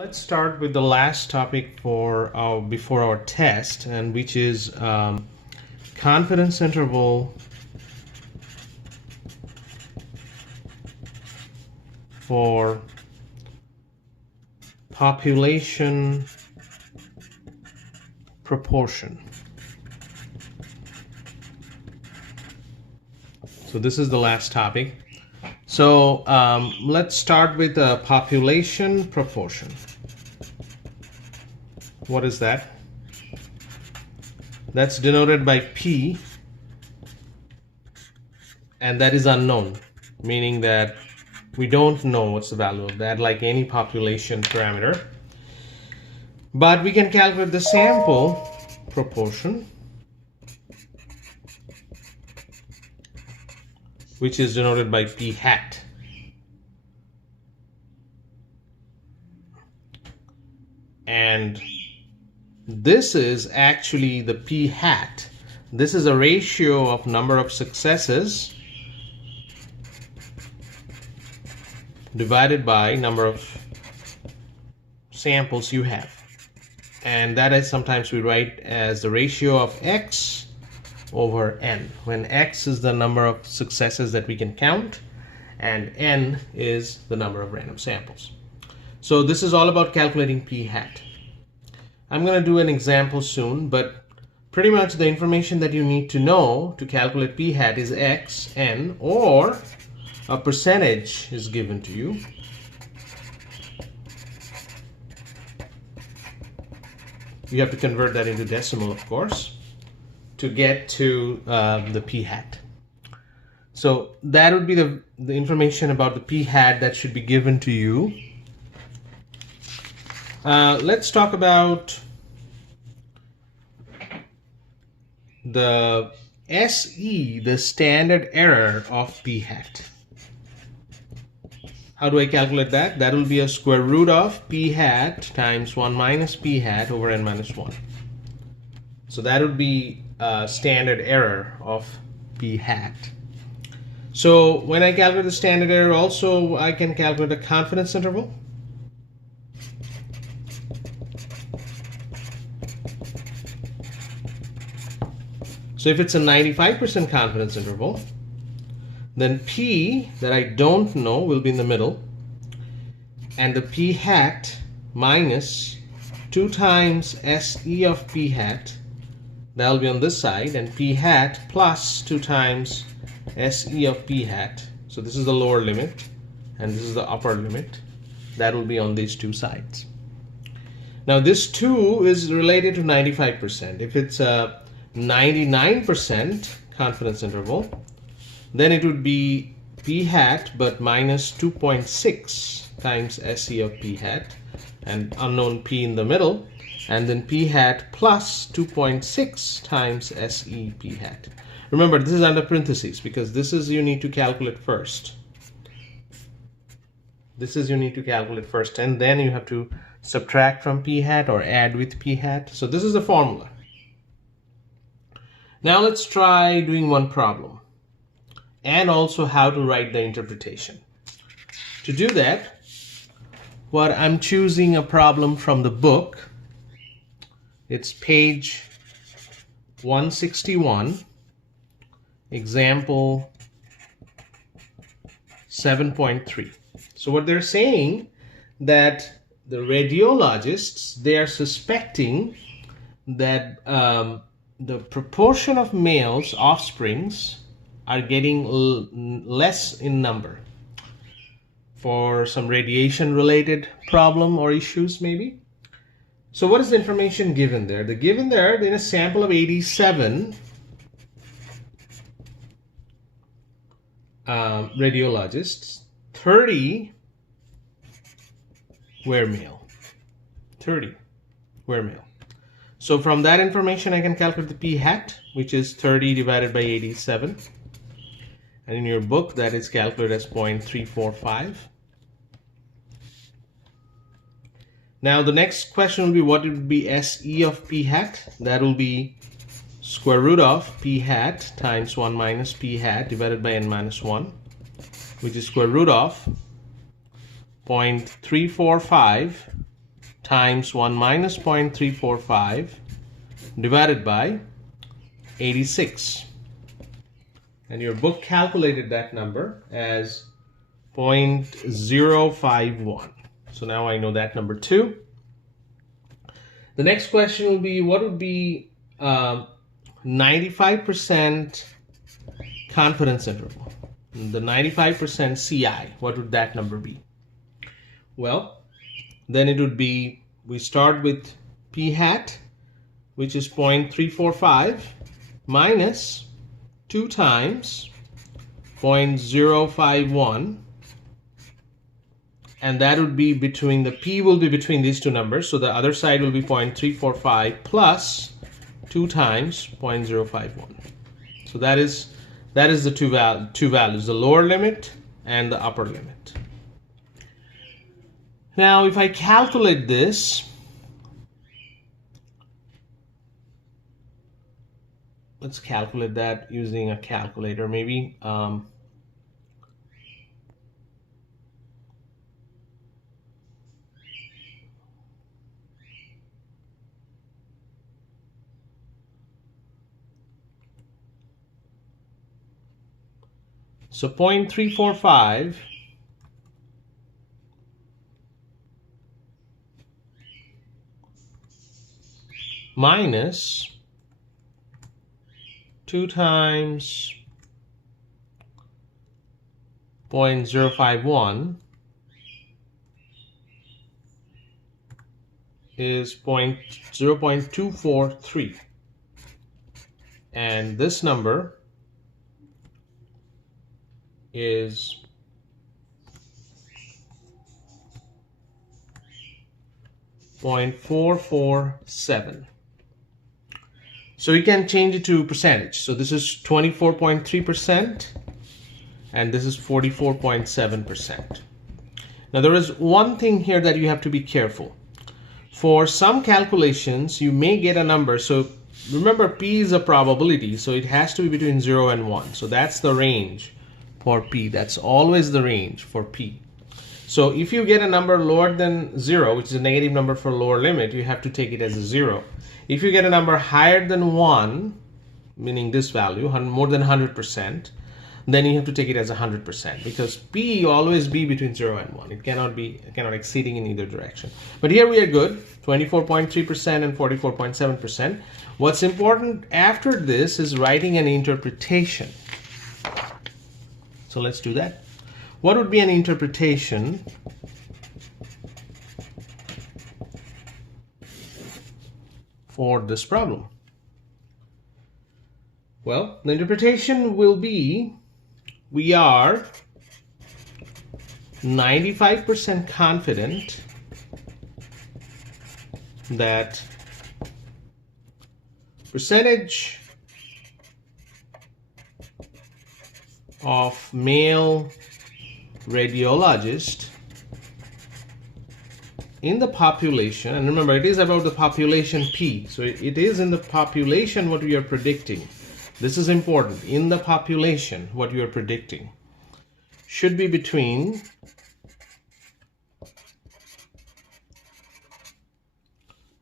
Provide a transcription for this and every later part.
Let's start with the last topic for before our test, and which is confidence interval for population proportion. So this is the last topic. So let's start with the population proportion. What is that? That's denoted by P, and that is unknown, meaning that we don't know what's the value of that, like any population parameter. But we can calculate the sample proportion, which is denoted by P hat. And this is actually the P hat. This is a ratio of number of successes divided by number of samples you have. And that is sometimes we write as the ratio of X over N, when X is the number of successes that we can count and N is the number of random samples. So this is all about calculating P hat. I'm going to do an example soon, but pretty much the information that you need to know to calculate P hat is X, N, or a percentage is given to you. You have to convert that into decimal, of course, to get to the P hat. So that would be the information about the P hat that should be given to you. Let's talk about the SE, the standard error of P hat. How do I calculate that? That will be a square root of P hat times 1 minus P hat over N minus 1. So that would be a standard error of P hat. So when I calculate the standard error, also I can calculate a confidence interval. So if it's a 95% confidence interval, then P that I don't know will be in the middle, and the P hat minus 2 times SE of P hat, that will be on this side, and P hat plus 2 times SE of P hat. So this is the lower limit and this is the upper limit. That will be on these two sides. Now this 2 is related to 95%. If it's a 99% confidence interval, then it would be P hat but minus 2.6 times SE of P hat and unknown P in the middle, and then P hat plus 2.6 times SE P hat. Remember, this is under parentheses because this is you need to calculate first. This is you need to calculate first, and then you have to subtract from P hat or add with P hat. So this is the formula. Now let's try doing one problem and also how to write the interpretation. To do that, what I'm choosing a problem from the book. It's page 161, example 7.3. So what they're saying that the radiologists, they are suspecting that the proportion of males offsprings are getting less in number for some radiation related problem or issues maybe. So what is the information given there? The given there in a sample of 87 radiologists, 30 were male. 30 were male. So from that information I can calculate the P hat, which is 30 divided by 87. And in your book that is calculated as 0.345. Now the next question will be what would be SE of P hat? That will be square root of P hat times 1 minus P hat divided by N minus 1, which is square root of 0.345 times 1 minus 0.345 divided by 86. And your book calculated that number as 0.051. So now I know that number too. The next question will be, what would be 95% confidence interval? The 95% CI, what would that number be? Well, then it would be, we start with p hat, which is 0.345 minus 2 times 0.051, and that would be between, the p will be between these two numbers, so the other side will be 0.345 plus 2 times 0.051. So that is the two values, the lower limit and the upper limit. Now if I calculate this, let's calculate that using a calculator maybe. So 0.345 minus 2 times 0.051 is 0.243, and this number is 0.447. So you can change it to percentage. So this is 24.3% and this is 44.7%. Now there is one thing here that you have to be careful. For some calculations you may get a number, so remember p is a probability, so it has to be between 0 and 1. So that's the range for p. That's always the range for p. So if you get a number lower than 0, which is a negative number for lower limit, you have to take it as a 0. If you get a number higher than 1, meaning this value, more than 100%, then you have to take it as 100%, because p always be between 0 and 1. It cannot exceeding in either direction. But here we are good, 24.3% and 44.7%. What's important after this is writing an interpretation. So let's do that. What would be an interpretation for this problem? Well, the interpretation will be, we are 95% confident that percentage of male radiologists in the population, and remember it is about the population P, so it is in the population what we are predicting. This is important. In the population what we are predicting should be between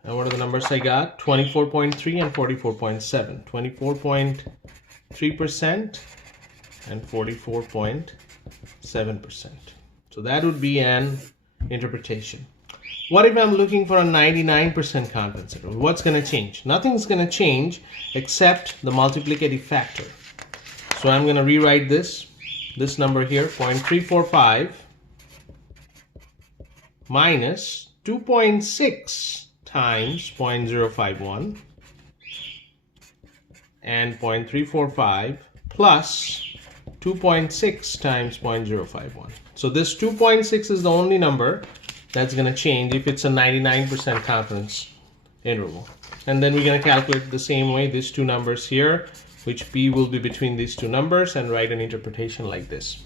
and what are the numbers I got? 24.3 and 44.7. 24.3% and 44.7%. So that would be an interpretation. What if I'm looking for a 99% confidence interval? What's going to change? Nothing's going to change except the multiplicative factor. So I'm going to rewrite this number here, 0.345 minus 2.6 times 0.051 and 0.345 plus 2.6 times 0.051. So this 2.6 is the only number that's going to change if it's a 99% confidence interval. And then we're going to calculate the same way these two numbers here, which p will be between these two numbers, and write an interpretation like this.